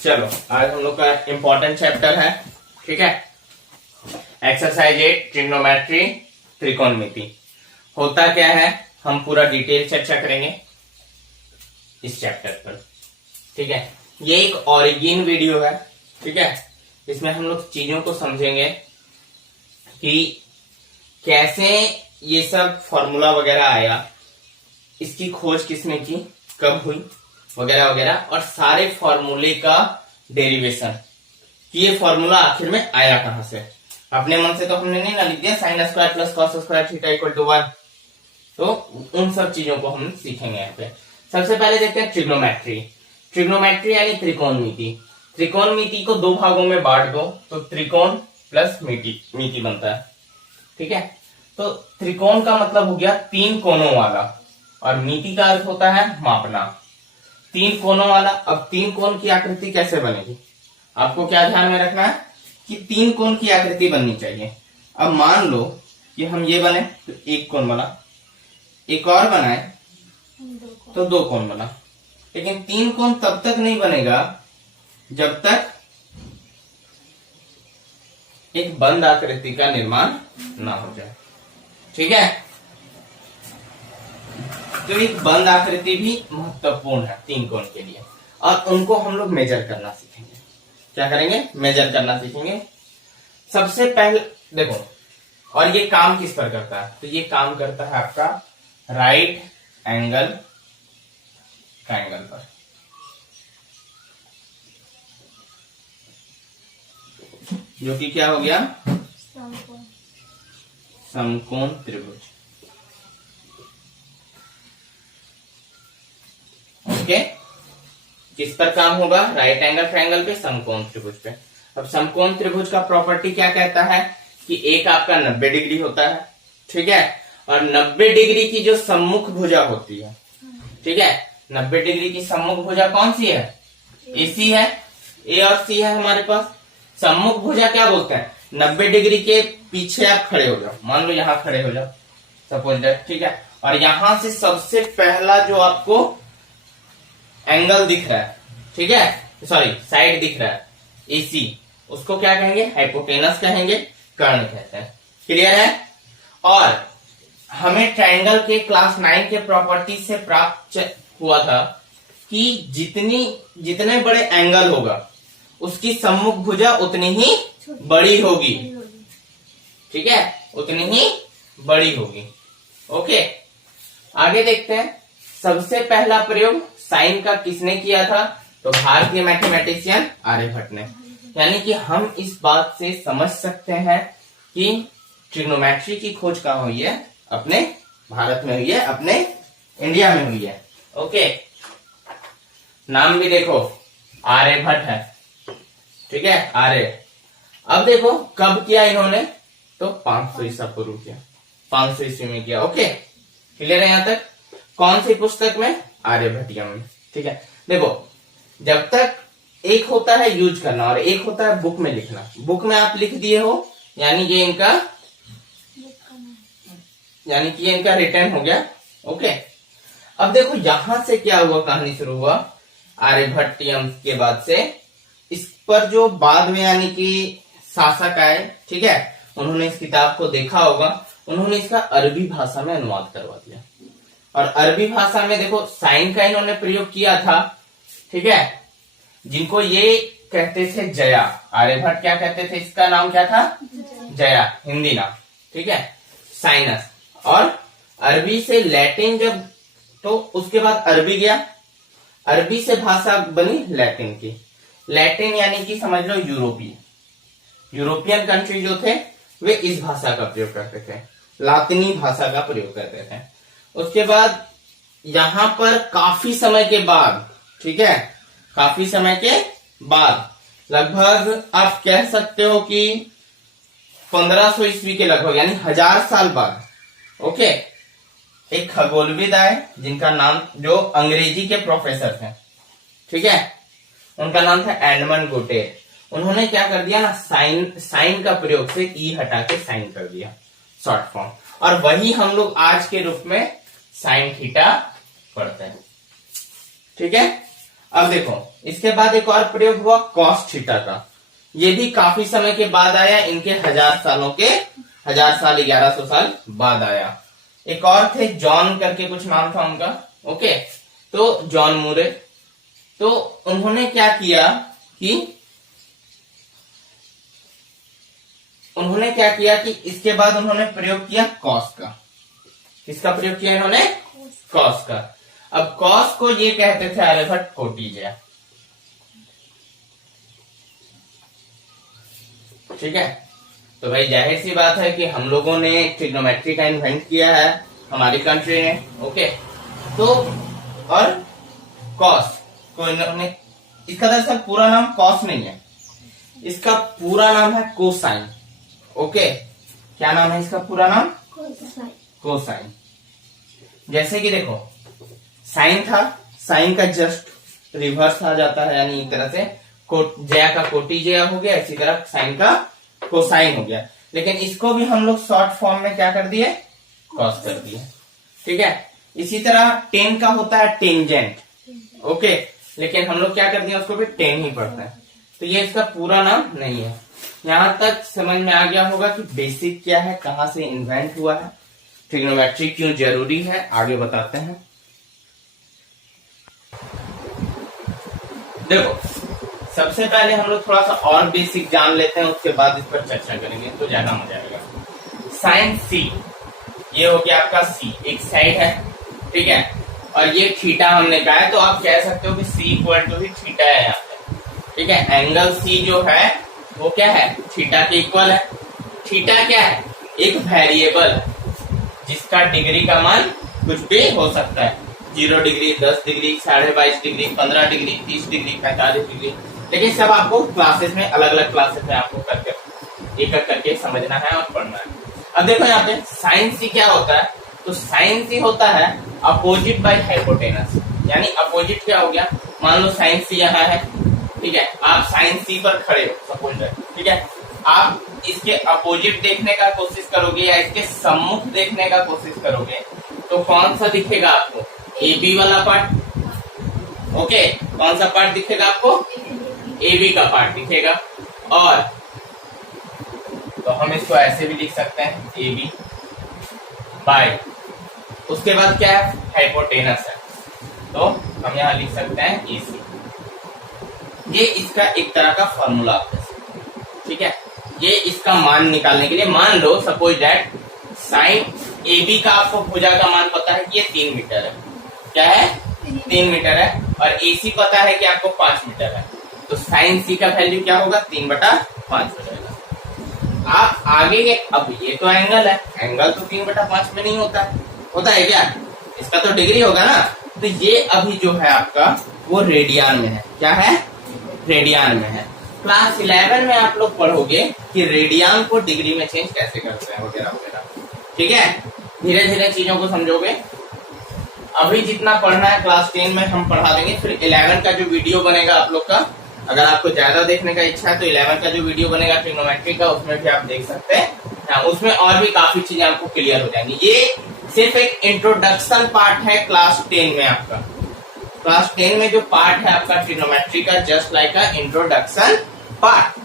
चलो आज हम लोग का इंपॉर्टेंट चैप्टर है, ठीक है। एक्सरसाइज 8 ट्रिग्नोमेट्री, त्रिकोणमिति। होता क्या है, हम पूरा डिटेल चर्चा करेंगे इस चैप्टर पर, ठीक है। ये एक ओरिजिन वीडियो है, ठीक है। इसमें हम लोग चीजों को समझेंगे कि कैसे ये सब फॉर्मूला वगैरह आया, इसकी खोज किसने की, कब हुई, वगैरह वगैरह, और सारे फॉर्मूले का डेरिवेशन कि ये फॉर्मूला आखिर में आया कहां से। अपने मन से तो हमने नहीं ना लिख दिया sine square plus cos square theta equal to 1। तो उन सब चीजों को हम सीखेंगे यहाँ पे। सबसे पहले देखते हैं ट्रिग्नोमेट्री। ट्रिग्नोमेट्री यानी त्रिकोणमिति। त्रिकोणमिति को दो भागों में बांट दो तो त्रिकोण प्लस मिति बनता है, ठीक है। तो त्रिकोण का मतलब हो गया तीन कोनों वाला, और मिति का अर्थ होता है मापना। तीन कोनों वाला। अब तीन कोण की आकृति कैसे बनेगी, आपको क्या ध्यान में रखना है कि तीन कोण की आकृति बननी चाहिए। अब मान लो कि हम ये बने तो एक कोण बना, एक और बनाए तो दो कोण बना। लेकिन तीन कोण तब तक नहीं बनेगा जब तक एक बंद आकृति का निर्माण ना हो जाए, ठीक है। तो एक बंद आकृति भी महत्वपूर्ण है तीन कोण के लिए, और उनको हम लोग मेजर करना सीखेंगे। क्या करेंगे, मेजर करना सीखेंगे। सबसे पहले देखो, और ये काम किस पर करता है, तो ये काम करता है आपका राइट एंगल ट्रायंगल पर। जो कि क्या हो गया, समकोण त्रिभुज। ओके, किस पर काम होगा, राइट एंगल ट्रायंगल पे, समकोण त्रिभुज पे। अब समकोण त्रिभुज का प्रॉपर्टी क्या कहता है कि एक आपका 90 डिग्री होता है, ठीक है, और 90 डिग्री की जो सम्मुख भुजा होती है, ठीक है, 90 डिग्री की सम्मुख भुजा कौन सी है, AC है, A और C है हमारे पास। सम्मुख भुजा क्या बोलते हैं, 90 डिग्री के पीछे आप खड़े हो जाओ, मान लो यहां खड़े हो जाओ सपोज दैट, ठीक है, और यहां से सबसे पहला जो आपको एंगल दिख रहा है, ठीक है, सॉरी साइड दिख रहा है AC, उसको क्या कहेंगे, हाइपोटेनस कहेंगे, कर्ण कहते हैं। क्लियर है। और हमें ट्रायंगल के क्लास 9 के प्रॉपर्टी से प्राप्त हुआ था कि जितने बड़े एंगल होगा उसकी सम्मुख भुजा उतनी ही बड़ी होगी, ठीक है, उतनी ही बड़ी होगी। ओके, आगे देखते हैं। सबसे पहला प्रयोग साइन का किसने किया था, तो भारतीय मैथमेटिशियन आर्यभट्ट ने। यानी कि हम इस बात से समझ सकते हैं कि ट्रिग्नोमेट्री की खोज कहां हुई है, अपने भारत में हुई है, अपने इंडिया में हुई है। ओके, नाम भी देखो आर्यभट्ट है, ठीक है, आर्य। अब देखो कब किया इन्होंने, तो 500 ईसा पूर्व किया, 500 ईस्वी में किया। ओके, क्लियर है यहां तक। कौन सी पुस्तक में, आर्यभट्टियम में, ठीक है। देखो, जब तक एक होता है यूज करना और एक होता है बुक में लिखना। बुक में आप लिख दिए हो यानी कि ये इनका रिटर्न हो गया। ओके, अब देखो यहां से क्या हुआ, कहानी शुरू हुआ आर्यभट्टियम के बाद से। इस पर जो बाद में यानी कि शासक आए, ठीक है, उन्होंने इस किताब को देखा होगा, उन्होंने इसका अरबी भाषा में अनुवाद करवा दिया। और अरबी भाषा में देखो साइन का इन्होंने प्रयोग किया था, ठीक है, जिनको ये कहते थे जया। आर्यभट्ट क्या कहते थे, इसका नाम क्या था, जया, हिंदी नाम, ठीक है, साइनस। और अरबी से लैटिन जब, तो उसके बाद अरबी गया, अरबी से भाषा बनी लैटिन की। लैटिन यानी कि समझ लो यूरोपियन कंट्री जो थे वे इस भाषा का प्रयोग करते थे, लातिनी भाषा का प्रयोग करते थे। उसके बाद यहां पर काफी समय के बाद, ठीक है, काफी समय के बाद, लगभग आप कह सकते हो कि 1500 ईस्वी के लगभग, यानी 1000 साल बाद, ओके, एक खगोलविद आए जिनका नाम, जो अंग्रेजी के प्रोफेसर थे, ठीक है, उनका नाम था एडमंड गुटेर। उन्होंने क्या कर दिया ना, साइन का प्रयोग से ई हटा के साइन कर दिया, शॉर्ट फॉर्म, और वही हम लोग आज के रूप में साइन थीटा पढ़ते हैं, ठीक है। अब देखो इसके बाद एक और प्रयोग हुआ कॉस थीटा का। ये भी काफी समय के बाद आया, इनके 1000 साल 1100 साल बाद आया। एक और थे जॉन करके कुछ नाम था उनका, ओके, तो जॉन मूरे। तो उन्होंने क्या किया कि इसके बाद उन्होंने प्रयोग किया कॉस का। किसका प्रयोग किया इन्होंने? कॉस का। अब कॉस को ये कहते थे आर्यभट्ट कोटिज्या, ठीक है। तो भाई जाहिर सी बात है कि हम लोगों ने ट्रिग्नोमेट्री का इन्वेंट किया है हमारी कंट्री ने, ओके। तो और कॉस को इन्होंने, इसका दरअसल पूरा नाम कॉस नहीं है, इसका पूरा नाम है कोसाइन, ओके। क्या नाम है इसका पूरा नाम? कोसाइन। जैसे कि देखो साइन था, साइन का जस्ट रिवर्स आ जाता है, यानी एक तरह से जया का कोटिज्या हो गया, इसी तरह साइन का कोसाइन हो गया। लेकिन इसको भी हम लोग शॉर्ट फॉर्म में क्या कर दिए? कॉस कर दिए, ठीक है। इसी तरह टेन का होता है टेंजेंट, ओके, लेकिन हम लोग क्या कर दिए उसको भी टेन ही पढ़ते हैं। तो ये इसका पूरा नाम नहीं है। यहां तक समझ में आ गया होगा कि बेसिक क्या है, कहां से इन्वेंट हुआ है, ट्रिग्नोमेट्री क्यों जरूरी है, आगे बताते हैं। देखो सबसे पहले हम लोग थोड़ा सा और बेसिक जान लेते हैं, उसके बाद इस पर चर्चा करेंगे तो ज्यादा मजा आएगा। साइन सी, ये हो गया आपका सी, एक साइड है, ठीक है, और ये थीटा हमने कहा है, तो आप कह सकते हो कि सी इक्वल टू ही थीटा है यहाँ पे, ठीक है। एंगल सी जो है वो क्या है? थीटा के इक्वल है। थीटा क्या है? एक वेरिएबल है जिसका डिग्री का मान कुछ भी हो सकता है, 0 degree, 10 degree, 22.5 degree, 15 degree, 30 degree, 45 degree, लेकिन सब आपको क्लासेस में, अलग अलग क्लासेस में आपको करके एक एक करके समझना है और पढ़ना है। अब देखो यहाँ पे साइन सी क्या होता है, तो साइन सी होता है अपोजिट बाय हाइपोटेनस, यानी अपोजिट क्या हो गया, मान लो साइन सी यहाँ है, ठीक है, आप साइन सी पर खड़े हो सपोज दैट, ठीक है, आप इसके अपोजिट देखने का कोशिश करोगे या इसके सम्मुख देखने का कोशिश करोगे, तो कौन सा दिखेगा आपको? ए बी वाला पार्ट, ओके, कौन सा पार्ट दिखेगा आपको? ए बी का पार्ट दिखेगा। और तो हम इसको ऐसे भी लिख सकते हैं, ए बी बाय, उसके बाद क्या है? हाइपोटेनस है, तो हम यहां लिख सकते हैं ए सी। ये इसका एक तरह का फॉर्मूला है, ठीक है। ये इसका मान निकालने के लिए, मान लो suppose that sine A B का आपको भुजा का मान पता है कि ये 3 मीटर है, क्या है? 3 मीटर है, और ए सी पता है कि आपको 5 मीटर है, तो साइन सी का वैल्यू क्या होगा? 3/5 हो जाएगा। आप आगे के, अब ये तो एंगल है, एंगल तो 3/5 में नहीं होता है, होता है क्या? इसका तो डिग्री होगा ना, तो ये अभी जो है आपका वो रेडियन में है, क्या है? रेडियन में है। क्लास 11 में आप लोग पढ़ोगे कि रेडियन को डिग्री में चेंज कैसे करते हैं वगैरह वगैरह, ठीक है। धीरे धीरे चीजों को समझोगे। अभी जितना पढ़ना है क्लास 10 में हम पढ़ा देंगे, फिर 11 का जो वीडियो बनेगा आप लोग का, अगर आपको ज्यादा देखने का इच्छा है तो 11 का जो वीडियो बनेगा ट्रिग्नोमेट्री का, उसमें भी आप देख सकते हैं, उसमें और भी काफी चीजें आपको क्लियर हो जाएंगी। ये सिर्फ एक इंट्रोडक्शन पार्ट है क्लास 10 में आपका। क्लास 10 में जो पार्ट है आपका ट्रिग्नोमेट्री का, जस्ट लाइक अ इंट्रोडक्शन पार्ट।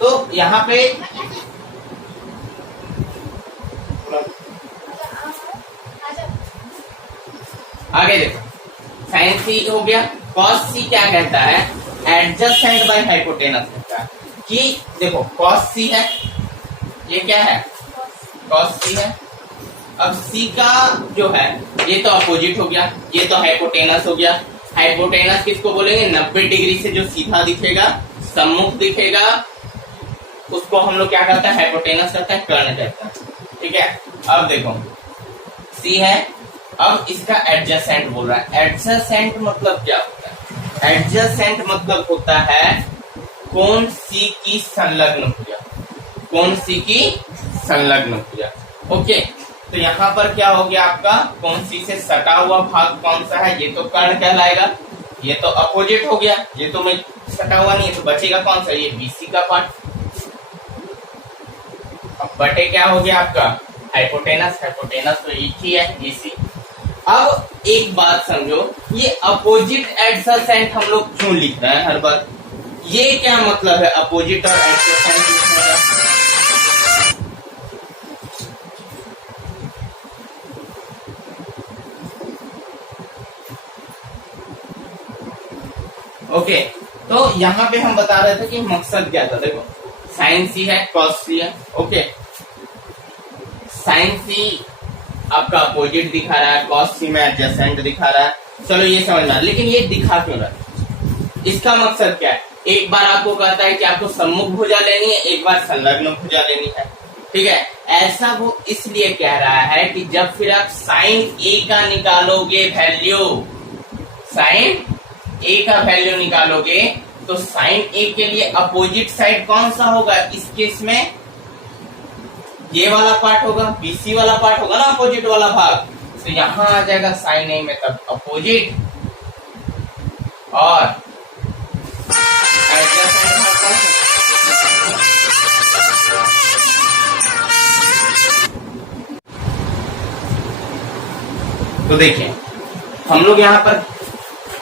तो यहाँ पे आगे देखो, साइन सी हो गया, कॉस सी क्या कहता है? एडजसेंट बाय हाइपोटेनस कहता है कि देखो कॉस सी है, ये क्या है? कॉस सी है। अब सी का जो है ये तो अपोजिट हो गया, ये तो हाइपोटेनस हो गया। हाइपोटेनस किसको बोलेंगे? 90 डिग्री से जो सीधा दिखेगा, सम्मुख दिखेगा, उसको हम लोग क्या कहते हैं? हाइपोटेनस कहते हैं, कर्ण कहते हैं, ठीक है। अब देखो सी है, अब इसका एडजेसेंट बोल रहा है। एडजेसेंट मतलब क्या होता है? एडजेसेंट मतलब होता है कोण सी की संलग्न भुजा, कोण सी की संलग्न भुजा, ओके। तो यहाँ पर क्या हो गया आपका? कोण सी से सटा हुआ भाग कौन सा है? ये तो कर्ण कहलाएगा, ये तो अपोजिट हो गया, ये तो मैं सटा हुआ नहीं है, तो बचेगा कौन सा? ये बीसी का पार्ट। अब बटे क्या हो गया आपका? हाइपोटेनस, हाइपोटेनस तो एक ही है, बीसी। अब एक बात समझो, ये अपोजिट एडजेसेंट हम लोग क्यों लिख रहे हैं हर बार? ये क्या मतलब है अपोजिट और एडजेसेंट लिखने का? ओके, तो यहाँ पे हम बता रहे थे कि मकसद क्या था। देखो साइन सी है, कॉस सी है। ओके, साइन सी आपका अपोजिट दिखा रहा है, कॉस सी में एडजेसेंट दिखा रहा है। चलो ये समझना, लेकिन ये दिखा क्यों रहा है? इसका मकसद क्या है? एक बार आपको कहता है कि आपको सम्मुख भुजा लेनी है, एक बार संलग्न भुजा लेनी है। ठीक है, ऐसा वो इसलिए कह रहा है कि जब फिर आप साइन ए का निकालोगे वैल्यू, साइन ए का वैल्यू निकालोगे, तो साइन ए के लिए अपोजिट साइड कौन सा होगा? इस केस में ये वाला पार्ट होगा, बीसी वाला पार्ट होगा ना, अपोजिट वाला भाग। तो यहां आ जाएगा साइन ए में तब अपोजिट, और एडजेसेंट भाग कौन सा? तो देखिए हम लोग यहाँ पर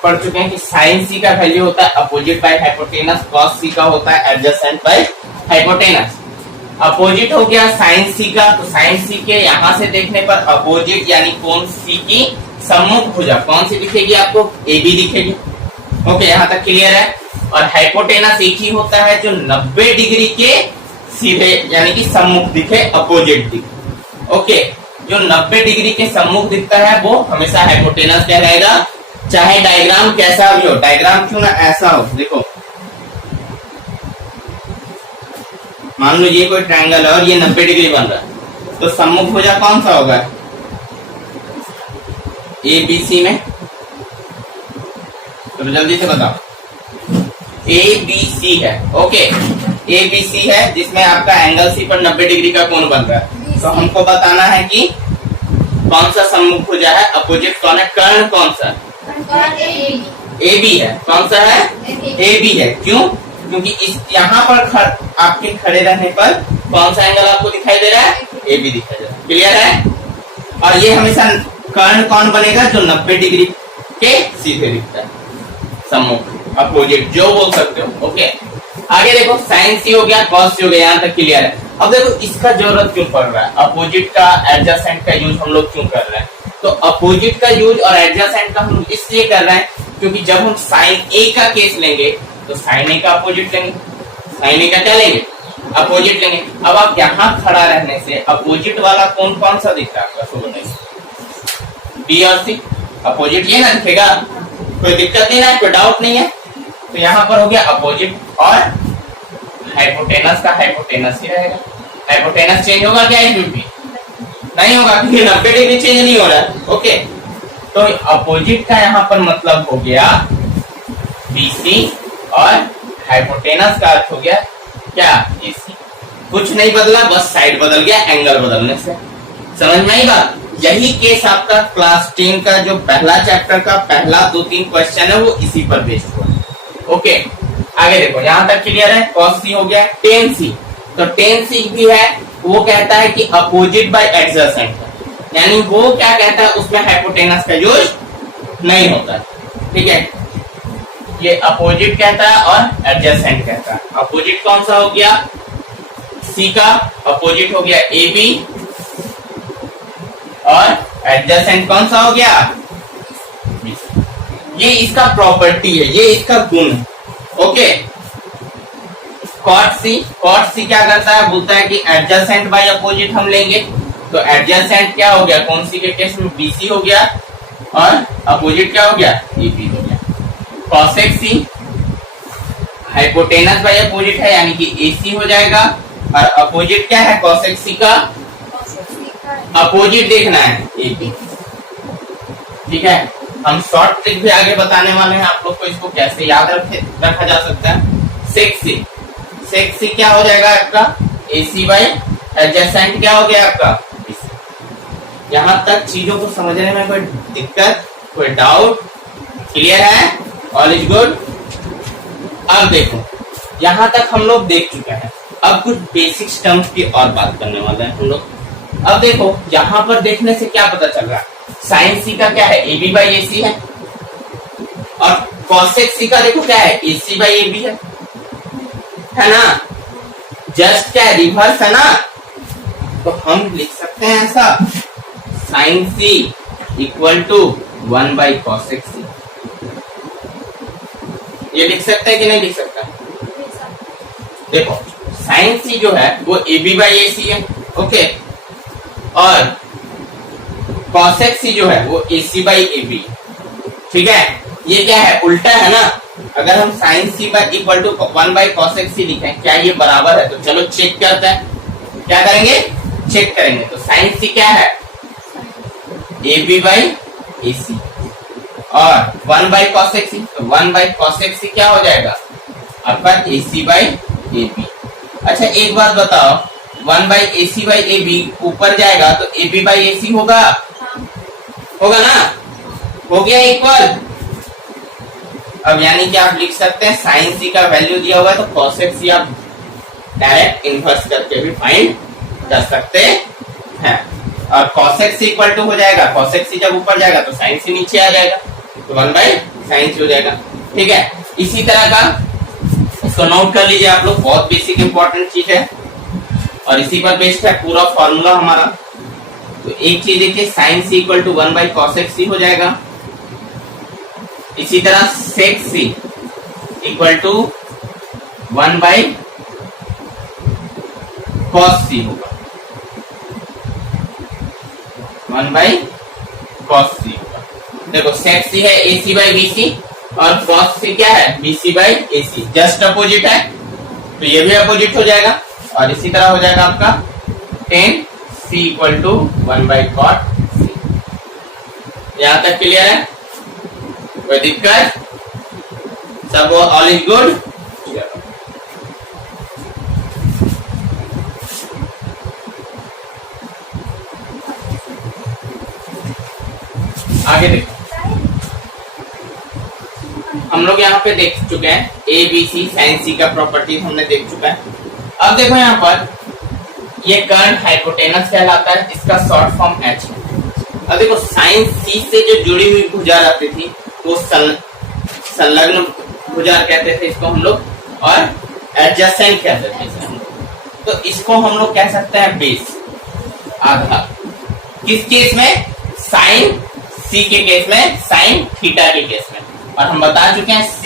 पढ़ चुके हैं कि साइन सी का वैल्यू होता है अपोजिट बाय हाइपोटेनस, कॉस सी का होता है एडजेसेंट बाय हाइपोटेनस। अपोजिट हो गया साइन सी का, तो साइन सी के यहां से देखने पर अपोजिट यानी कोण सी की सम्मुख भुजा कौन सी दिखेगी आपको? ए बी दिखेगी। ओके, यहां तक क्लियर है। और हाइपोटेनस एक ही होता है जो 90 डिग्री के सीधे यानी कि सम्मुख दिखे, अपोजिट दिखे। ओके, जो 90 डिग्री के सम्मुख दिखता है वो हमेशा हाइपोटेनस कहलाएगा, चाहे डायग्राम कैसा भी हो। डायग्राम क्यों ना ऐसा हो, देखो मान लो ये कोई ट्रायंगल है और ये 90 डिग्री बन रहा है, तो सम्मुख भुजा कौन सा होगा? ए बी सी में। तो जल्दी से बताओ, ए बी सी है। ओके, ए बी सी है जिसमें आपका एंगल सी पर 90 डिग्री का कोण बन रहा है। तो हमको बताना है कि कौन सा सम्मुख भुजा है, अपोजिट कौन है, कर्ण कौन सा? ए बी है। कौन सा है? ए बी है। क्यों? क्योंकि इस यहाँ पर आपके खड़े रहने पर कौन सा एंगल आपको दिखाई दे रहा है? ए बी दिखाई दे रहा है। क्लियर है? और ये हमेशा कर्ण कौन बनेगा? जो 90 डिग्री के सीधे दिखता है, सम्मुख, अपोजिट, जो बोल सकते हो। ओके, आगे देखो साइन सी हो गया, कॉस सी हो गया, यहाँ तक क्लियर है। अब देखो इसका जरूरत क्यों पड़ रहा है? अपोजिट का एडजेसेंट का यूज हम लोग क्यों कर रहे हैं? तो अपोजिट का यूज और एडजेसेंट का हम लोग इसलिए कर रहे हैं क्योंकि जब हम साइन ए का केस लेंगे तो साइन ए का अपोजिट लेंगे, साइन ए का क्या लेंगे? अपोजिट लेंगे। अब आप यहाँ खड़ा रहने से अपोजिट वाला कोण कौन सा दिख रहा है आपका? सोलह बी और सी, अपोजिट ये ना दिखेगा, कोई दिक्कत नहीं है, कोई डाउट नहीं है। तो यहाँ पर हो गया अपोजिट, और हाइपोटेनस का हाइपोटेनस ही रहेगा। हाइपोटेनस चेंज होगा क्या? इसमें नहीं होगा क्योंकि 90 डिग्री चेंज नहीं हो रहा है। ओके, तो अपोजिट का यहाँ पर मतलब हो गया बीसी, और हाइपोटेनस का अर्थ हो गया क्या? एसी। कुछ नहीं बदला, बस साइड बदल गया एंगल बदलने से। समझ में आई बात? यही केस आपका क्लास 10 का जो पहला चैप्टर का पहला 2-3 क्वेश्चन है वो इसी पर बेस्ड हुआ। ओके, आगे देखो यहाँ तक क्लियर है। कॉस सी हो गया, टेन सी, तो टेन सी भी है, वो कहता है कि अपोजिट बाय एडजेसेंट, यानी वो क्या कहता है उसमें हाइपोटेनस का यूज नहीं होता। ठीक है, ये अपोजिट कहता है और एडजेसेंट कहता है। अपोजिट कौन सा हो गया? सी का अपोजिट हो गया ए बी, और एडजेसेंट कौन सा हो गया? बी। ये इसका प्रॉपर्टी है, ये इसका गुण है। ओके, कॉट सी क्या करता है? बोलता है कि एडजेसेंट बाय अपोजिट हम लेंगे, तो एडजेसेंट क्या हो गया? कौन सी के केस में बीसी हो गया, और अपोजिट क्या हो गया? एबी हो गया। Cosec C hypotenuse by opposite है यानी कि एसी हो जाएगा, और अपोजिट क्या है? कॉसेक सी का अपोजिट देखना है एबी। ठीक है, हम शॉर्ट ट्रिक भी आगे बताने वाले हैं आप लोग को, इसको कैसे याद रखा जा सकता है। सेक सी क्या हो जाएगा आपका? एसी बाय एडजेसेंट क्या हो गया आपका? बीसी। यहां तक चीजों को समझने में कोई दिक्कत, कोई डाउट? क्लियर है? All is good. अब देखो यहां तक हम लोग देख चुके हैं, अब कुछ बेसिक टर्म्स की और बात करने वाले हैं हम लोग। अब देखो यहाँ पर देखने से क्या पता चल रहा है? साइन सी का क्या है, AB बाई AC है, और कॉसेक सी का देखो क्या है, AC बाई AB है ना, जस्ट क्या है, रिवर्स है ना। तो हम लिख सकते हैं ऐसा, sine C equal to 1 by cosec C. ये लिख सकते हैं कि नहीं लिख सकता? देखो साइन सी जो है वो AB बाई AC है, ओके, और कॉसेक सी जो है वो AC बाई AB, ठीक है। ये क्या है, उल्टा है ना। अगर हम sine C by equal to 1 by cosec C लिखें, क्या ये बराबर है? तो चलो चेक करते हैं, क्या करेंगे, चेक करेंगे। तो साइन सी क्या है, AB बाई AC, और 1 बाई कॉसेक सी, तो 1 बाई कॉसेक सी क्या हो जाएगा आपका, AC बाई AB। अच्छा एक बात बताओ, 1 बाई AC बाई AB ऊपर जाएगा तो AB बाई AC होगा, होगा ना, हो गया इक्वल। अब यानी कि आप लिख सकते हैं साइन सी का वैल्यू दिया हुआ है तो कॉसेक सी आप डायरेक्ट इनवर्स करके भी फाइंड कर सकते हैं। और कॉसेक सी इक्वल टू हो जाएगा, कॉसेक सी जब ऊपर जाएगा तो साइन सी नीचे आ जाएगा, तो 1 बाई साइन सी हो जाएगा, ठीक है। इसी तरह का इसको नोट कर लीजिए आप लोग, बहुत बेसिक इंपॉर्टेंट चीज है और इसी पर बेस्ड है पूरा फॉर्मूला हमारा। तो एक चीज देखिए, sine C equal to 1 by cosec C हो जाएगा। इसी तरह sec C equal to 1 by cos C होगा, 1 बाई कॉस सी होगा। देखो सेक सी है AC बाई BC और कॉस सी क्या है, BC by AC, just opposite है तो ये भी अपोजिट हो जाएगा। और इसी तरह हो जाएगा आपका tan C equal to 1 by cot C। यहां तक क्लियर है, कोई दिक्कत, सब ऑल इज गुड। आगे देखो, हम लोग यहाँ पे देख चुके हैं ABC साइन C का प्रॉपर्टी हमने देख चुका है। अब देखो यहाँ पर ये कर्ण हाइपोटेनस कहलाता है, इसका शॉर्ट फॉर्म H है। अब देखो साइन C से जो जुड़ी हुई भुजा रहती थी वो संलग्न भुजा कहते थे इसको हम लोग, और एडजेसेंट कहते थे इसे हम लोग। तो इसको हम लोग कह सकते हैं बेस, आधार। किस केस में, साइन C के केस में, साइन थीटा के केस में। और हम बता चुके हैं C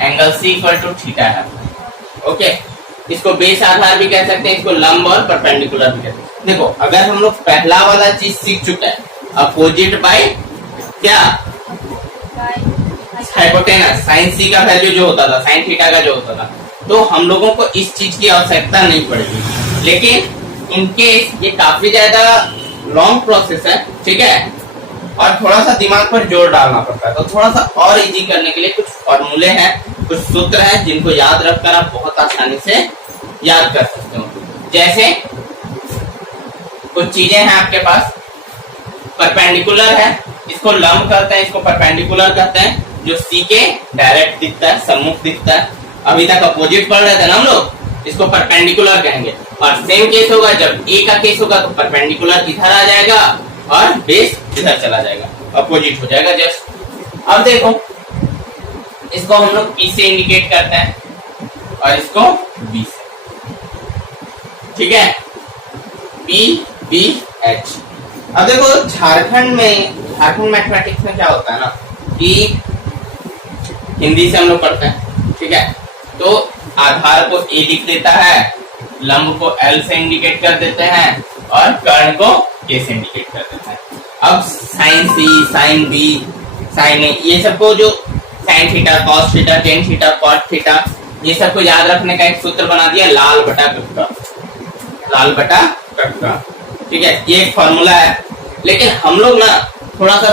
angle C equal to theta है, ओके। इसको बेस आधार भी कह सकते हैं, इसको लंब और परपेंडिकुलर भी कहते हैं। देखो अगर हम लोग पहला वाला चीज सीख चुके हैं, अपोजिट बाय क्या, हाइपोटेनस, साइन C का वैल्यू जो होता था, साइन थीटा का जो होता था, तो हम लोगों को इस चीज की आवश्यकता नहीं पड़ेगी। लेकिन इनकेस ये काफी ज्यादा लॉन्ग प्रोसेस है, ठीक है, और थोड़ा सा दिमाग पर जोर डालना पड़ता है, तो थोड़ा सा और इजी करने के लिए कुछ फॉर्मूले हैं, कुछ सूत्र हैं जिनको याद रखकर आप बहुत आसानी से याद कर सकते हो। जैसे कुछ चीजें हैं आपके पास, परपेंडिकुलर है, इसको लंब करते हैं, इसको परपेंडिकुलर करते हैं, जो C के डायरेक्ट दिखता है, सम्मुख दिखता है। अभी तक अपोजिट पढ़ रहे थे ना हम लोग, इसको परपेंडिकुलर कहेंगे। और सेम केस होगा, जब A का केस होगा तो परपेंडिकुलर इधर आ जाएगा और बेस इधर चला जाएगा, अपोजिट हो जाएगा जस्ट। अब देखो इसको हम लोग P से इंडिकेट करते हैं और इसको B से, ठीक है, PBH। अब देखो झारखंड मैथमेटिक्स में क्या होता है ना कि हिंदी से हम लोग पढ़ते हैं, ठीक है, तो आधार को A लिख देता है, लंब को L से इंडिकेट कर देते हैं और कर्ण को K से इंडिकेट कर देते हैं। अब sine C, sine B, sine A, ये सबको जो sine theta, cos theta, tan theta, cot theta, ये सबको याद रखने का एक सूत्र बना दिया, लाल बटा कक्का, लाल बटा कक्का, ठीक है, ये एक फॉर्मूला है। लेकिन हम लोग ना थोड़ा सा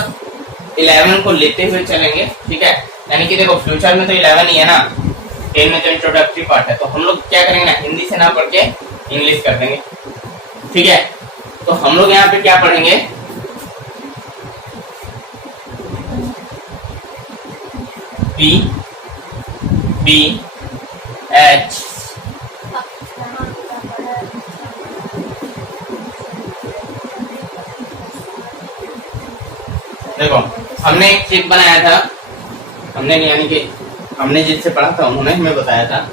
11 को लेते हुए चलेंगे, ठीक है, यानी कि देखो फ्यूचर में तो 11 ही है ना, 10 में तो इंट्रोडक्टरी पार्ट है, तो हम लोग क्या करेंगे ना, हिंदी से ना पढ़ के इंग्लिश कर देंगे, ठीक है। तो हम लोग यहाँ पे क्या पढ़ेंगे, PBH देखो हमने एक ट्रिक बनाया था, हमने यानी कि हमने जिससे पढ़ा था उन्होंने हमें बताया था।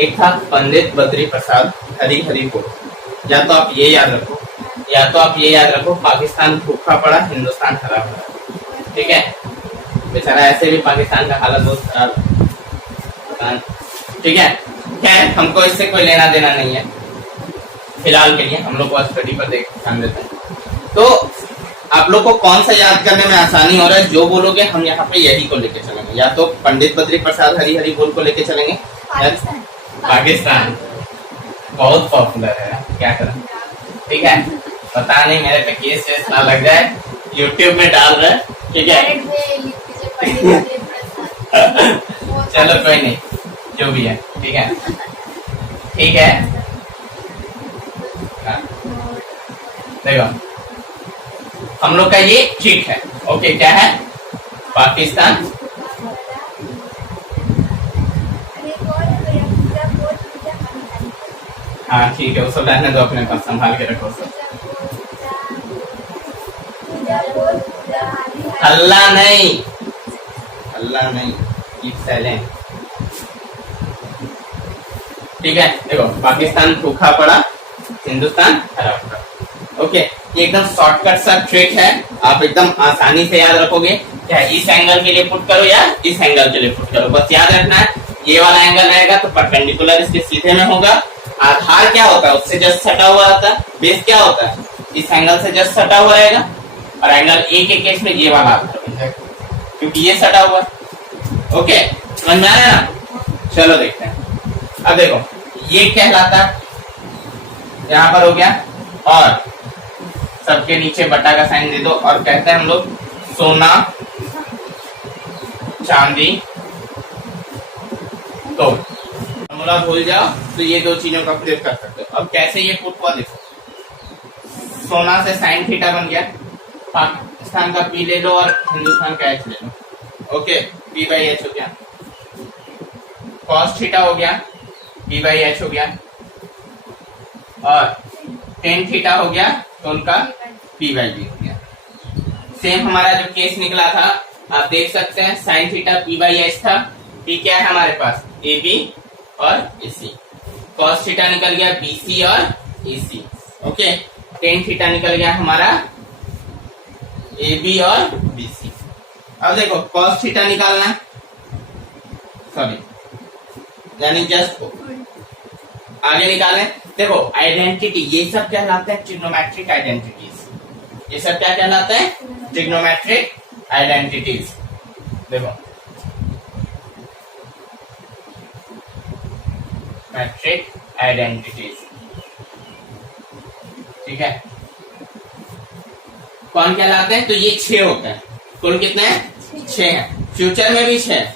एक था पंडित बद्री प्रसाद हरी हरी को। या तो आप ये याद रखो, या तो आप ये याद रखो, पाकिस्तान भूखा पड़ा हिंदुस्तान हरा पड़ा। ठीक है, बेचारा ऐसे भी पाकिस्तान का हालत बहुत खराब है। ठीक है, खैर हमको इससे कोई लेना देना नहीं है फिलहाल के लिए, हम लोग को स्टडी पर ध्यान देते हैं। तो आप लोग को कौन सा याद करने में आसानी हो रहा है, जो बोलोगे हम यहाँ पे यही को लेके चलेंगे। या तो पंडित बद्री प्रसाद हरी हरी बोल को लेके चलेंगे, पाकिस्तान बहुत पॉपुलर है, क्या करें। ठीक है, पता नहीं मेरे पे केस वेस ना लग जाए, यूट्यूब में डाल रहे। ठीक है चलो कोई नहीं, जो भी है ठीक है। ठीक है, देखो हम लोग का ये ट्रिक है। ओके, क्या है? पाकिस्तान हाँ ठीक है, उसको रहने दो, अपने पास संभाल के रखो सब। अल्लाह नहीं, अल्लाह नहीं, कीप साइलेंट। ठीक है, देखो पाकिस्तान भूखा पड़ा हिंदुस्तान हरा पड़ा। ओके, ये एकदम शॉर्टकट सा ट्रिक है, आप एकदम आसानी से याद रखोगे। क्या इस एंगल के लिए पुट करो या इस एंगल के लिए पुट करो, बस याद रखना है। ये वाला एंगल रहेगा तो परपेंडिकुलर इसके सीधे में होगा। आधार क्या होता है, उससे जस्ट सटा हुआ आता है। बेस क्या होता है, इस एंगल से जस्ट सटा हुआ रहेगा। और एंगल ए के केस में ये वाला आधार बन जाएगा, क्योंकि ये सटा हुआ। ओके, समझ में आ रहा है ना? चलो देखते हैं। अब देखो ये कहलाता है, यहाँ पर हो गया, और सबके नीचे बटा का साइन दे दो, और कहते हैं हम लोग सोना चांदी तो फॉर्मूला भूल जाओ तो ये दो चीजों का प्रयोग कर सकते हो। अब कैसे ये पुट हुआ देखो, सोना से साइन थीटा बन गया, पाकिस्तान का पी ले लो और हिंदुस्तान का एच ले लो। ओके, पी बाई एच हो गया, कॉस थीटा हो गया, पी बाई एच हो गया, और टेन थीटा हो गया तो उनका पी बाई बी हो गया। सेम हमारा जो केस निकला था आप देख सकते हैं, sine theta P by H था, पी क्या है हमारे पास, ए बी और ए सी। कॉस थीटा निकल गया बी सी और ए सी। ओके, टेन थीटा निकल गया हमारा ए बी और बी सी। अब देखो कॉस थीटा निकालना, सॉरी यानी जस्ट आगे निकालें। देखो आइडेंटिटी, ये सब कहलाते हैं ट्रिग्नोमेट्रिक आइडेंटिटीज। ये सब क्या कहलाते हैं, ट्रिग्नोमेट्रिक आइडेंटिटीज। देखो मैट्रिक आइडेंटिटीज, ठीक है, कौन कहलाते हैं, तो ये 6 होते हैं। कुल कितने हैं, 6 हैं। फ्यूचर में भी 6,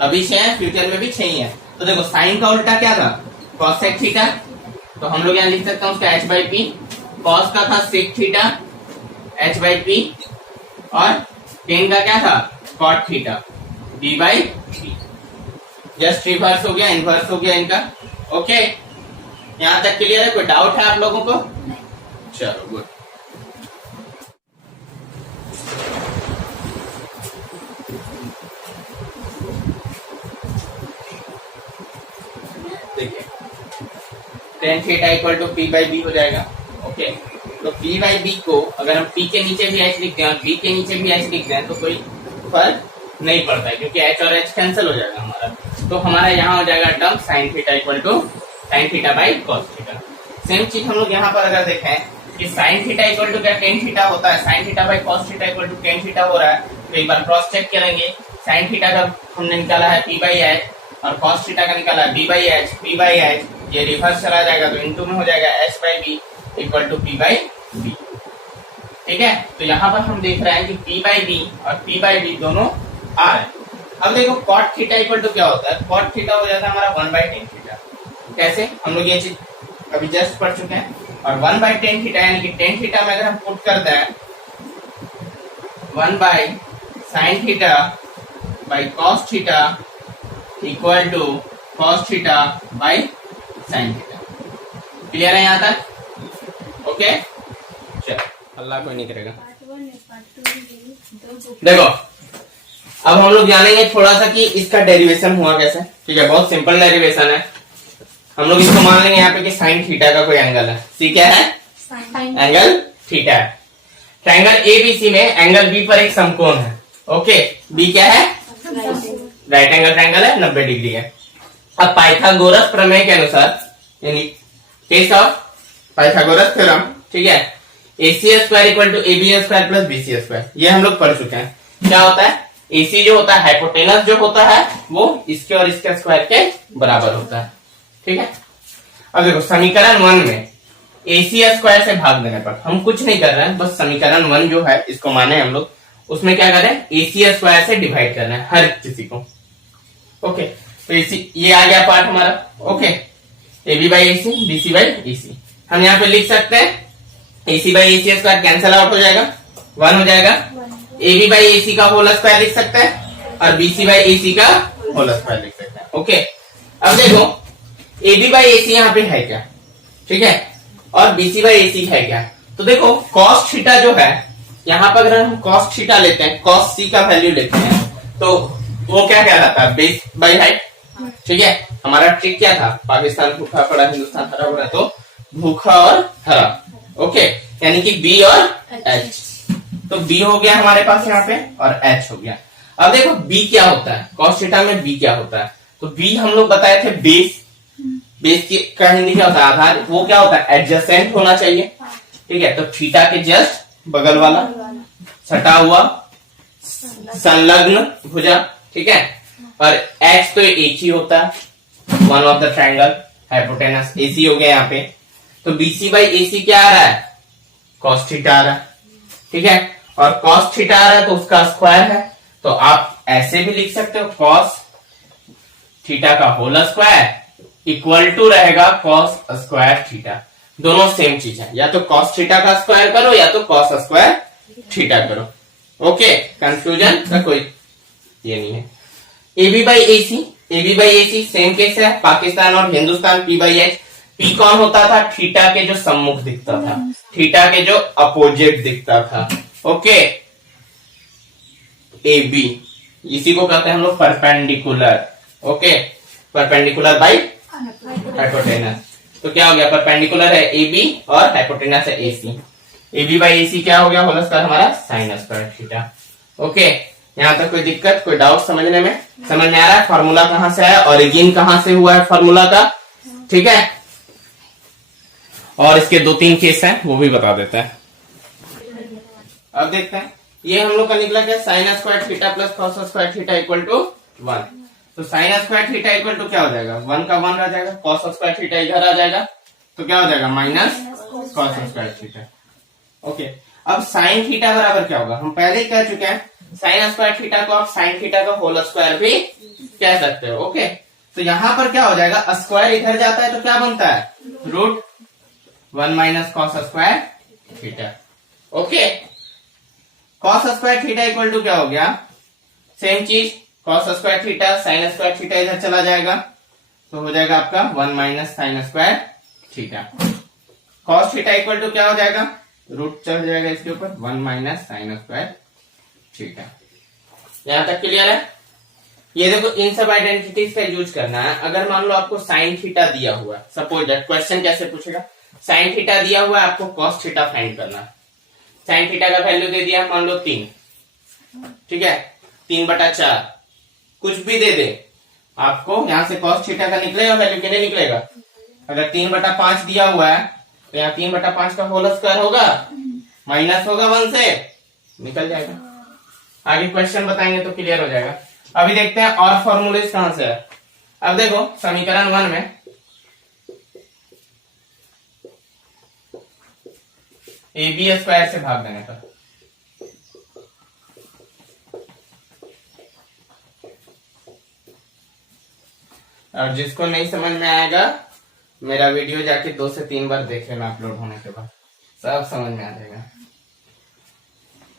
अभी 6 है, फ्यूचर में भी 6 ही है। तो देखो साइन का उल्टा क्या था, कॉसेक थीटा, तो हम लोग यहाँ लिख सकते हैं उसका एच बाई पी। कॉस का था sec theta, H by P, और टेन का क्या था, cot theta, D by P. Just reverse हो गया, इनवर्स हो गया इनका। ओके, यहाँ तक क्लियर है? कोई डाउट है आप लोगों को? चलो गुड। देखिए tan theta equal to P by B हो जाएगा। ओके, तो पी बाई बी को अगर हम पी के नीचे भी एच लिखते हैं और बी के नीचे भी एच लिखते हैं तो कोई फर्क नहीं पड़ता है, क्योंकि एच और एच कैंसिल हो जाएगा हमारा। तो हमारा यहाँ हो जाएगा term sine theta equal to sine theta by cos theta. Same चीज हम लोग यहाँ पर अगर देखें कि साइन थीटा इक्वल टू क्या टेन थीटा होता है, sine theta by cos theta equal to tan theta हो रहा है। तो एक बार क्रॉस चेक करेंगे, साइन थीटा का हमने निकाला है पी बाई एच और कॉस थीटा का निकाला है B by H. P by H ये रिवर्स चला जाएगा तो इनटू में हो जाएगा H by B equal to P by B. ठीक है, तो यहाँ पर हम देख रहे हैं कि पी बाई बी और पी बाई बी दोनों आ रहे हैं। अब देखो कॉट थीटा इक्वल टू क्या होता है, कॉट थीटा हो जाता है हमारा 1/10 थीटा। कैसे, हम लोग ये चीज अभी जस्ट पढ़ चुके हैं। और 1/10 थीटा यानी कि 10 थीटा में अगर हम पुट करते हैं 1/sin theta by cos theta equal to cos theta by sine theta. Clear है यहाँ तक? ओके, चलो अल्लाह कोई नहीं करेगा। देखो अब हम लोग जानेंगे थोड़ा सा कि इसका डेरिवेशन हुआ कैसे। ठीक है, बहुत सिंपल डेरिवेशन है। हम लोग इसको मान लेंगे यहाँ पे कि साइन थीटा का कोई एंगल है। सी क्या है? एंगल थीटा है। ट्रायंगल एबीसी में एंगल बी पर एक समकोण है। ओके, बी क्या है? राइट एंगल ट्रायंगल है, 90 डिग्री है। अब पाइथागोरस प्रमेय के अनुसार, यानी केस ऑफ पाइथागोरस थ्योरम, ठीक है, AC square equal to AB square plus BC square, ये हम लोग पढ़ चुके हैं। क्या होता है? AC जो होता है, हाइपोटेनस जो होता है, वो इसके और इसके स्क्वायर के बराबर होता है। ठीक है, अब देखो समीकरण 1 में AC स्क्वायर से भाग देने पर, हम कुछ नहीं कर रहे हैं, बस समीकरण 1 जो है इसको माने हम लोग, उसमें क्या कर रहे हैं? AC स्क्वायर से डिवाइड करना है हर किसी को। ओके, तो AC ये आ गया पार्ट हमारा। Okay, AB by AC, BC by AC। हम यहाँ पे लिख सकते हैं AC by AC square cancel out हो जाएगा, 1 हो जाएगा। AB बाई AC का होल स्क्वायर लिख सकते हैं और BC बाई AC का होल स्क्वायर लिख सकते हैं। ओके, अब देखो AB बाई AC यहाँ पे है क्या? ठीक है, और BC बाई AC है क्या? तो देखो cos थीटा जो है, यहाँ पर अगर हम cos थीटा लेते हैं, cos C का वैल्यू लेते हैं, तो वो क्या कहलाता है? Base by height. ठीक है, हमारा ट्रिक क्या था? पाकिस्तान भूखा पड़ा, हिंदुस्तान हरा पड़ा, तो भूखा और हरा। ओके, यानी कि B और H, तो B हो गया हमारे पास यहाँ पे और H हो गया। अब देखो B क्या होता है? cos थीटा में B क्या होता है? तो B हम लोग बताए थे बेस। बेस की का हिंदी क्या होता है? आधार। वो क्या होता है? एडजेसेंट होना चाहिए। ठीक है, तो थीटा के जस्ट बगल वाला, सटा हुआ, संलग्न भुजा। ठीक है, और H तो एक ही होता है, one of the triangle, hypotenuse AC हो गया यहाँ पे। तो BC बाई AC क्या आ रहा है? cos थीटा आ रहा है। ठीक है, और cos थीटा आ रहा है तो उसका स्क्वायर है, तो आप ऐसे भी लिख सकते हो cos थीटा का होल स्क्वायर इक्वल टू रहेगा cos स्क्वायर थीटा। दोनों सेम चीज है, या तो cos थीटा का स्क्वायर करो या तो cos स्क्वायर थीटा करो। ओके, कंफ्यूजन का कोई ये नहीं है। AB by AC same case है, पाकिस्तान और Hindustan P by H। P कौन होता था? थीटा के जो सम्मुख दिखता था, थीटा के जो अपोजिट दिखता था। ओके, AB इसी को कहते हैं हम लोग perpendicular. Okay, perpendicular by hypotenuse. तो क्या हो गया? परपेंडिकुलर है AB और हाइपोटेनस है AC। AB बाई AC क्या हो गया? होल स्क्वायर हमारा साइन स्क्वायर थीटा। ओके, यहाँ तक कोई दिक्कत, कोई डाउट समझने में? समझ में आ रहा है फॉर्मूला कहां से है, ओरिजिन कहां से हुआ है फॉर्मूला का? ठीक है, और इसके 2-3 केस हैं, वो भी बता देता है। अब देखते हैं, ये हम लोग का निकला क्या? Sine square theta plus cos square theta equal to 1। तो sine square theta equal to क्या हो जाएगा? 1 का 1 रह जाएगा, कॉस स्क्वायर थीटा इधर आ जाएगा, तो क्या हो जाएगा? Minus cos square theta. Okay, अब साइन थीटा बराबर क्या होगा? हम पहले ही कह चुके हैं, साइन स्क्वायर थीटा को आप साइन थीटा का होल स्क्वायर भी कह सकते हो। ओके, तो यहां पर क्या हो जाएगा? स्क्वायर इधर जाता है तो क्या बनता है? Root 1 minus cos square theta. Okay, cos square theta equal to क्या हो गया? सेम चीज, cos square theta, sine square theta इधर चला जाएगा, तो हो जाएगा आपका 1 minus sine square theta. Cos theta equal to क्या हो जाएगा? रूट चल जाएगा इसके ऊपर, 1 माइनस साइन स्क्वायर थीटा। यहां तक क्लियर है? ये देखो, इन सब आइडेंटिटीज का यूज करना है। अगर मान लो आपको साइन थीटा दिया हुआ है, सपोज दैट, क्वेश्चन कैसे पूछेगा? साइन थीटा दिया हुआ है, आपको कॉस थीटा फाइंड करना है। साइन थीटा का वैल्यू दे दिया मान लो 3, ठीक है, 3/4, कुछ भी दे दे आपको, यहां से कॉस थीटा का निकलेगा वैल्यू कि नहीं निकलेगा? अगर 3/5 दिया हुआ है तो यहाँ 3/5 का होल स्क्वायर होगा, माइनस होगा 1 से, निकल जाएगा। आगे क्वेश्चन बताएंगे तो क्लियर हो जाएगा। अभी देखते हैं और फॉर्मूलेस कहां से है। अब देखो समीकरण 1 में AB स्क्वायर से भाग देने पर, और जिसको नहीं समझ में आएगा मेरा वीडियो जाके 2 से 3 बार देख लेना, अपलोड होने के बाद सब समझ में आ जाएगा।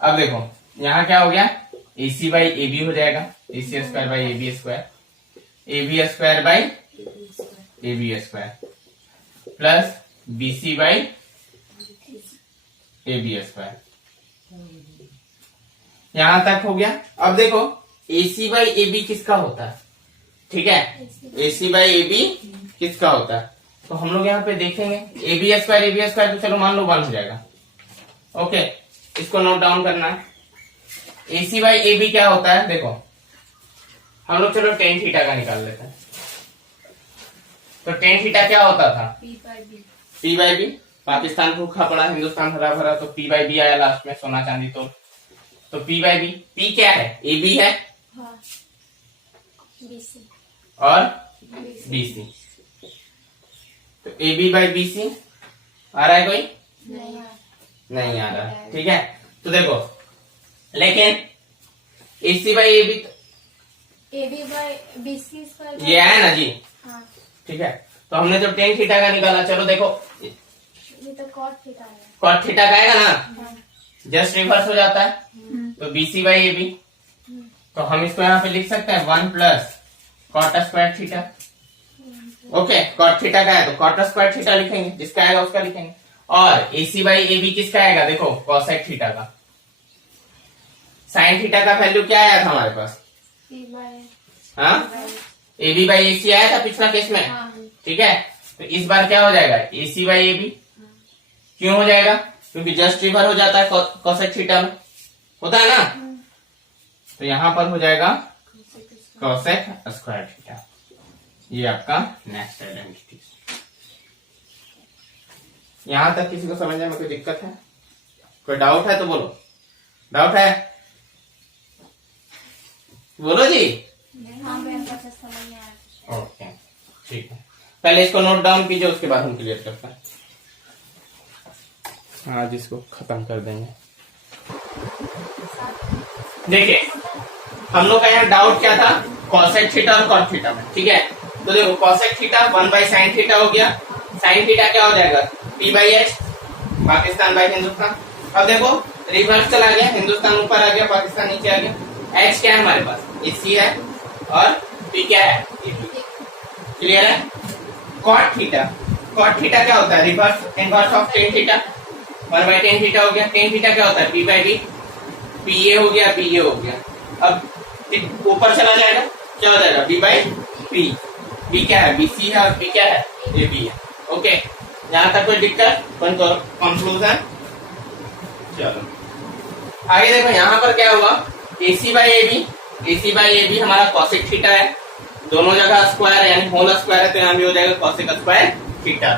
अब देखो यहां क्या हो गया? AC बाई AB हो जाएगा, AC square by AB square, AB square by AB square plus BC by AB square. यहां तक हो गया। अब देखो AC बाई AB किसका होता है, ठीक है, AC बाई AB किसका होता है, तो हम लोग यहाँ पे देखेंगे AB स्क्वायर तो चलो मान लो 1 हो जाएगा। ओके, इसको नोट डाउन करना है। AC बाई AB क्या होता है, देखो हम लोग चलो टेन थीटा का निकाल लेते हैं। तो टेन थीटा क्या होता था, P बाई बी। पाकिस्तान भूखा पड़ा, हिंदुस्तान हरा भरा, तो P बाई बी आया लास्ट में, सोना चांदी तो P बाई बी। P क्या है, AB है और BC, तो AB बाई BC आ रहा है कोई, नहीं आ रहा, ठीक है। तो देखो लेकिन AC by AB AB by BC ये है ना जी, हाँ। ठीक है। तो हमने जो टेन थीटा का निकाला, चलो देखो ये तो कॉट थीटा है, कॉट थीटा का आएगा ना, हाँ। जस्ट रिवर्स हो जाता है, तो BC बाई AB, तो हम इसको यहाँ पे लिख सकते हैं 1 plus cot square theta. Okay, cot theta का है तो कॉट स्क्वायर थीटा लिखेंगे, जिसका आएगा उसका लिखेंगे। और AC बाई AB किसका आएगा, देखो कॉसेक थीटा का। साइन थीटा का वैल्यू क्या आया था हमारे पास, हाँ AB बाई AC आया था पिछला केस में, ठीक है। तो इस बार क्या हो जाएगा, AC बाई AB। क्यों हो जाएगा, क्योंकि जस्ट रिवर हो जाता है कॉसेक थीटा में, होता है ना, तो यहां पर हो जाएगा कॉसेक स्क्वायर थीटा। ये आपका नेक्स्ट आइडेंटिटी। यहां तक किसी को समझने में कोई दिक्कत है, कोई डाउट है तो बोलो, डाउट है बोलो जी। ओके ठीक है, पहले इसको नोट डाउन कीजिए, उसके बाद हम क्लियर करते हैं। आज इसको खत्म कर देंगे। देखिए हम लोग का यहाँ डाउट क्या था, कॉसेक थीटा और कॉट थीटा में, ठीक है। तो देखो cosec theta 1 by sine theta हो गया, साइन थीटा क्या हो जाएगा, P by H, Pakistan by Hindustan. अब देखो रिवर्स चला गया, हिंदुस्तान ऊपर आ गया, पाकिस्तान नीचे आ गया। H क्या है हमारे पास, AC है, और P क्या है, क्लियर है। कॉट थीटा, कॉट थीटा क्या होता है, reverse inverse of tan theta, 1 by ten theta हो गया। टेन थीटा क्या होता है, P बाई B, PA हो गया, PA हो गया। अब ऊपर चला जाएगा, क्या हो जाएगा, B बाई P। B क्या है, BC है, और P क्या है, AB है। ओके, यहाँ तक कोई दिक्कत, कोई कंक्लूजन, चलो आगे देखो। यहाँ पर क्या हुआ, AC by AB, AC by AB हमारा कॉसेक थीटा है, दोनों जगह स्क्वायर है यानी होल स्क्वायर है, तो यहाँ भी हो जाएगा कॉसेक स्क्वायर थीटा।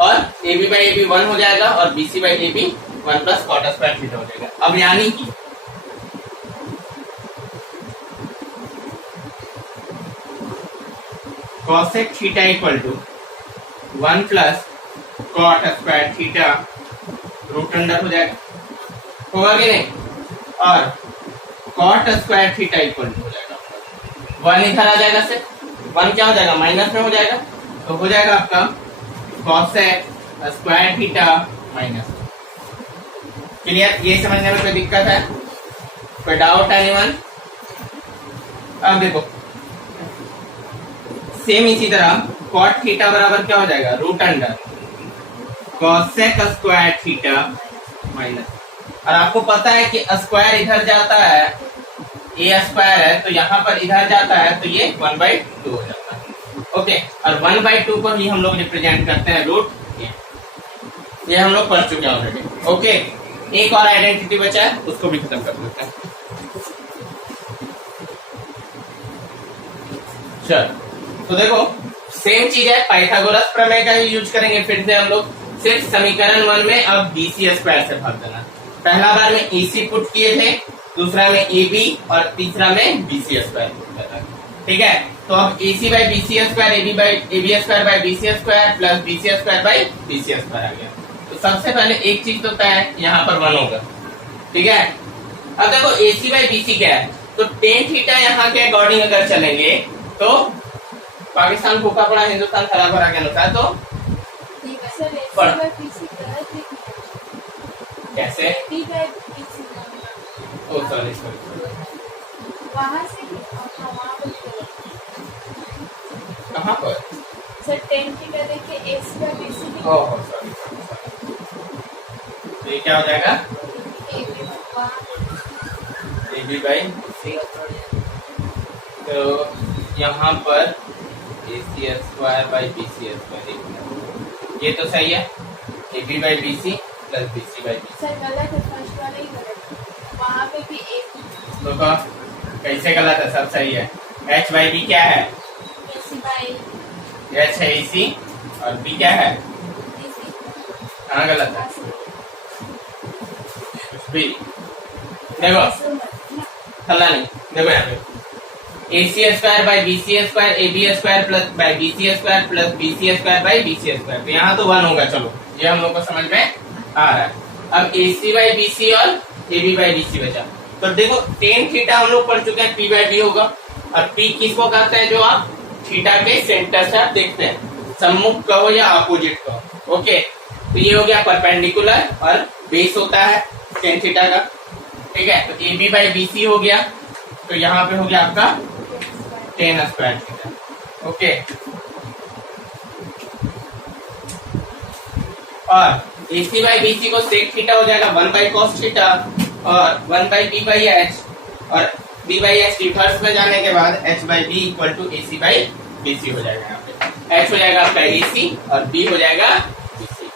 और AB बाई AB 1 हो जाएगा, और BC by AB 1 plus cot square theta हो जाएगा। अब यानी कि cosec theta equal to 1 plus cot square theta root under हो जाएगा, होगा कि नहीं, और cot square theta equal to हो जाएगा 1 इधर आ जाएगा, से 1 क्या हो जाएगा, माइनस में हो जाएगा, तो हो जाएगा आपका cosec square theta minus. Clear, ये समझने में कोई दिक्कत है, कोई डाउट है एनीवन। अब देखो सेम इसी तरह कॉट थीटा बराबर क्या हो जाएगा, root under cosec square theta minus. और आपको पता है कि स्क्वायर इधर जाता है, ए स्क्वायर है, तो यहाँ पर इधर जाता है, तो ये 1/2 हो जाता है। ओके, और 1/2 को ही हम लोग रिप्रेजेंट करते हैं रूट, ये हम लोग पढ़ चुके हैं ऑलरेडी। ओके, एक और आइडेंटिटी बचा है, उसको भी खत्म कर देते हैं। चलो तो देखो सेम चीज है, पाइथागोरस प्रमेय का ही यूज करेंगे फिर से हम लोग, सिर्फ समीकरण 1 में अब BC स्क्वायर से भाग देना। पहला बार में EC पुट किए थे, दूसरा में AB, और तीसरा में BC स्क्वायर पुट करना, ठीक है। तो अब AC by BC square, AB square by BC square plus BC square by BC square आ गया। तो सबसे पहले एक चीज तो तय है, यहाँ पर 1 होगा, ठीक है। अब देखो AC बाई BC क्या है, तो टेन थीटा यहाँ के अकॉर्डिंग अगर चलेंगे तो पाकिस्तान भूखा पड़ा, हिंदुस्तान हरा भरा के अनुसार, तो कैसे, ओ सॉरी वहाँ से कहाँ पर सर टेन थीटा देखिए AC by BC। Oh sorry, तो ये क्या हो जाएगा, AB बाई BC। तो यहाँ पर AC square by BC square, ये तो सही है। AB by BC plus BC by BC। Sir गलत है, फर्स्ट वाला ही गलत है, वहाँ पे भी एक तो कैसे गलत है? सब सही है। H बाई B क्या है? AC बाई H है AC और B क्या है? DC। कहाँ गलत है? B देखो हल्ला नहीं, देखो यहाँ पे AC square by BC square, AB square plus by BC square plus BC square by BC square. तो यहाँ तो 1 होगा। चलो ये हम लोग को समझ में आ रहा है। अब AC बाई BC और AB बाई BC बचा। तो देखो टेन थीटा हम लोग पढ़ चुके हैं, P बाई B होगा। और P किसको कहते हैं? जो आप थीटा के सेंटर से आप देखते हैं, सम्मुख कहो या अपोजिट कहो। ओके, तो ये हो गया परपेंडिकुलर और बेस होता है टेन थीटा का। ठीक है, तो AB बाई BC हो गया, तो यहाँ पे हो गया आपका टेन स्क्वायर थीटा। ओके, और AC बाई BC को सेक थीटा हो जाएगा 1 बाई कॉस थीटा और 1 बाई B बाई H, और B बाई H रिवर्स में जाने के बाद H by B equal to AC by BC हो जाएगा। यहाँ पे H हो जाएगा आपका AC और B हो जाएगा BC।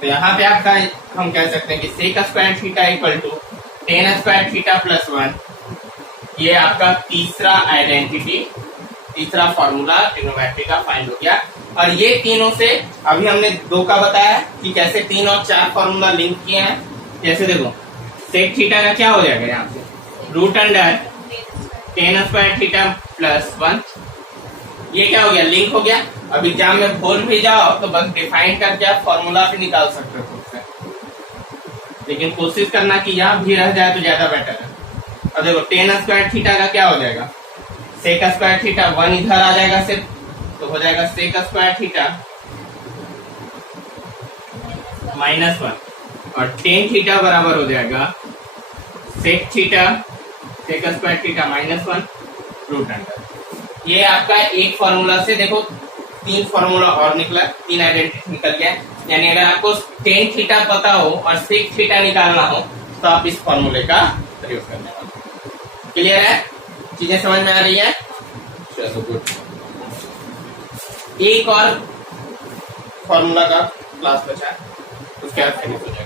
तो यहाँ पे आपका हम कह सकते हैं कि sec square theta equal to tan square theta plus 1। ये आपका तीसरा आइडेंटिटी, तीसरा फॉर्मूला ट्रिग्नोमेट्री का फाइंड हो गया। और ये तीनों से अभी हमने 2 का बताया कि कैसे 3 और 4 फॉर्मूला लिंक किए हैं। जैसे देखो सेक थीटा का क्या हो जाएगा यहाँ से, root under tan square theta plus 1। ये क्या हो गया? लिंक हो गया। अब एग्जाम में भूल भी जाओ तो बस डिफाइन करके आप फॉर्मूला भी निकाल सकते हो खुद से, लेकिन कोशिश करना कि यहाँ भी रह जाए तो ज्यादा बेटर है। अब देखो टेन स्क्वायर थीटा का क्या हो जाएगा? सेक स्क्वायर थीटा 1 इधर आ जाएगा सिर्फ, तो हो जाएगा सेक स्क्वायर थीटा -1 और टेन थीटा बराबर हो जाएगा sec theta sec square theta -1 root under. ये आपका एक फॉर्मूला से देखो 3 फॉर्मूला और निकला, 3 आइडेंटिटी निकल गया। यानी अगर आपको टेन थीटा पता हो और सेक थीटा निकालना हो तो आप इस फॉर्मूले का प्रयोग करने वाले। क्लियर है? चीजें समझ में आ रही है? चलो गुड। एक और फॉर्मूला का क्लास बचा है, उसके बाद फिनिश हो जाएगा।